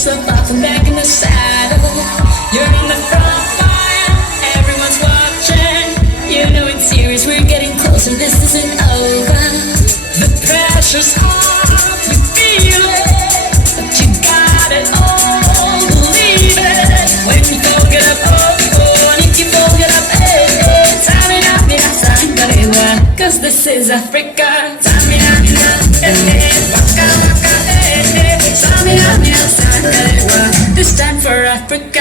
yourself off and back in the saddle. You're in the front line, everyone's watching. You know it's serious, we're getting closer, this isn't over. The pressure's on, we feel it, but you got it all, believe it. When you go get up, oh, and if you fall, get up, hey. Tamina, mira, sangalewa, cause this is Africa. Tamina, mira, waka, waka, Samina, mira, sangalewa, this time for Africa.